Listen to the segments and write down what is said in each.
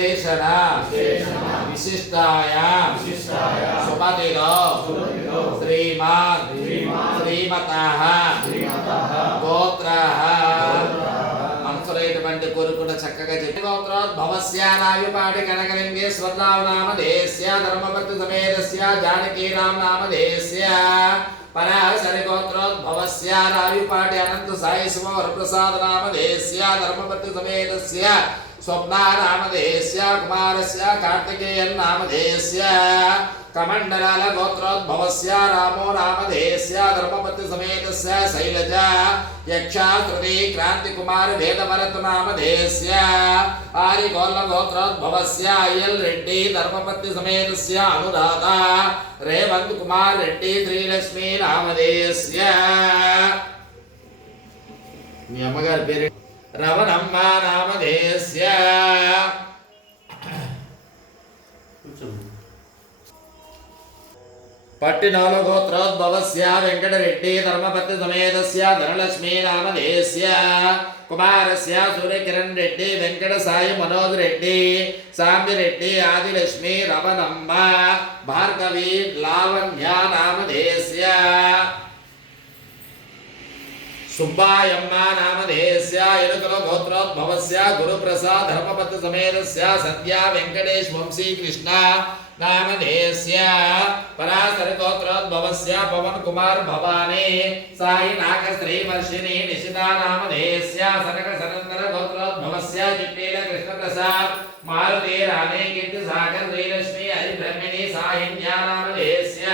విశేషణ విశిష్టాయాం సుమతిలో శ్రీమాన్ శ్రీమతః గోత్రః మనసులైనటువంటి కోరుకున్న చక్కగా చెప్పి గోత్రోద్భవస్య రాయుపాటి కనకలింగేశ్వరరావు నామధేయస్య ధర్మపతి సమేతస్య జానకీరామ్ నామధేయస్య పరాశరి గోత్రోద్భవస్య రాయుపాటి అనంత సాయి సుమవరప్రసాద నామధేయస్య ధర్మపతి సమేతస్య స్వప్నా నామధేయస్య కుమారస్య కార్తికేయన్ నామధేయస్య కమండలాల గోత్రోద్భవస్య రామో నామధేయస్య ధర్మపతి సమేతస్య శైలజ యక్షాశ్రుతి క్రాంతి కుమార వేదభరత నామధేయస్య ఆరిగోల్ల గోత్రోద్భవస్య అయ్యల్ రెడ్డి ధర్మపతి సమేతస్య అనురాధ రేవంత్ కుమార్ రెడ్డి శ్రీలక్ష్మి నామధేయస్య మీ అమ్మగారి పేరు రవణమ్మ నామధేయస్య పట్టినాలు గోత్రోద్భవస్య వెంకటరెడ్డి ధర్మపతి సమేతస్య ధనలక్ష్మీ నామధేయస్య కుమారస్య సూర్యకిరణ్ రెడ్డి వెంకట సాయి మనోజ్ రెడ్డి సాంబిరెడ్డి ఆదిలక్ష్మి రవణమ్మ భార్గవి లావణ్య నామధేయస్య సుబ్బాయమ్మ నామధేయస్య ఎనుకల గోత్రోద్భవస్య గురుప్రసాద్ ధర్మపతి సమేతస్య సత్య వెంకటేష్ వంశీ కృష్ణ నామధేయస్య పరాశర గోత్రోద్భవస్య పవన్ కుమార్ భవానీ సాయి నాగ శ్రీవర్షిణి నిశితా నామధేయస్య సనక సనందన గోత్రోద్భవస్య చిట్టేల కృష్ణప్రసాద్ మారుతి రాణి కీర్తి సాగర్ శ్రీలక్ష్మి హరిబ్రహ్మిణి సాహిన్య నామధేయస్య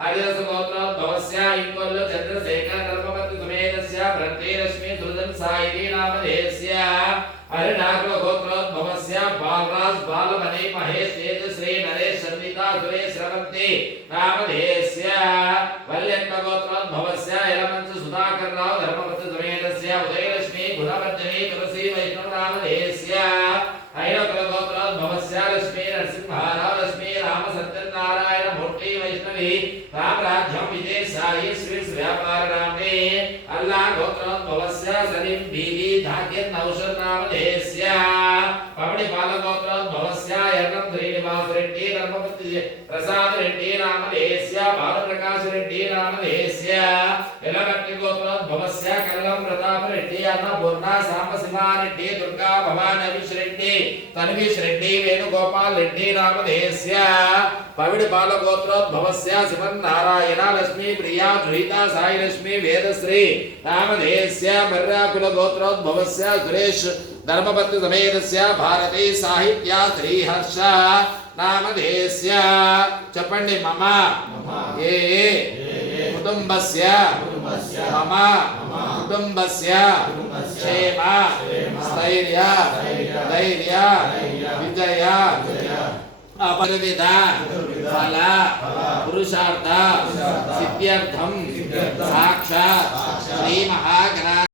హరిరస గోత్రోద్భవస్య ఇంకొల్లు చంద్రశేఖర్ ధర్మపతి సమేతస్య భ్రంతిలక్ష్మి దుర్జన్ సాయి నామధేయస్య హరినాగ గోత్రోద్భవస్య బాలరాజ్ బాలమణి మహేష్ శ్రీ నరేష్ సంగీతా సురేష్ రవంతి నామధేయస్య వల్యన్మ గోత్రోద్భవస్య యలమంచ సుధాకర్ రావు ధర్మపతి సమేతస్య ఉదయలక్ష్మి గుణవర్ధని తులసి వైష్ణవ నామధేయస్య ఐరకుల గోత్రోద్భవస్య లక్ష్మీ నరసింహారావు లక్ష్మీ రామ సత్యనారాయణ మూర్తి వైష్ణవి రామరాజ్యం విజయ సాయి స్వీట్స్ వ్యాపార నామ్ని అల్లా గోత్రోద్భవస్య సలీం బీవి ధాగ్యం నౌషర్ నామధేయస్య పవడి బాల గోత్రోద్భవస్య ఎర్రం శ్రీనివాస్ రెడ్డి ధర్మపతి ప్రసాద్ రెడ్డి నామధేయస్య బాలప్రకాశ్ రెడ్డి నామధేయస్య ఎలగట్టి గోత్రోద్భవస్య కనగం ప్రతాప్ రెడ్డి అన్నపూర్ణ సాంబశివారెడ్డి దుర్గా భవానవిష్ రెడ్డి తన్వీష్ రెడ్డి వేణుగోపాల్ రెడ్డి నామధేయస్య పవిడి బాల గోత్రోద్భవస్య శివన్ నారాయణ లక్ష్మీ ప్రియా జుహిత సాయి లక్ష్మీ వేదశ్రీ నామధేయస్య మర్రాకుల గోత్రోద్భవస్య సురేష్ ధర్మపతి సమేతస్య భారతీ సాహిత్య శ్రీహర్ష నామధేయస్య చెప్పండి మమ ఏ కుటుంబస్య మమ కుటుంబస్య క్షేమ స్థైర్య ధైర్య విజయ అపరిమిత ఫల పురుషార్థ సిద్ధ్యర్థం సాక్షాత్ శ్రీ మహాగణా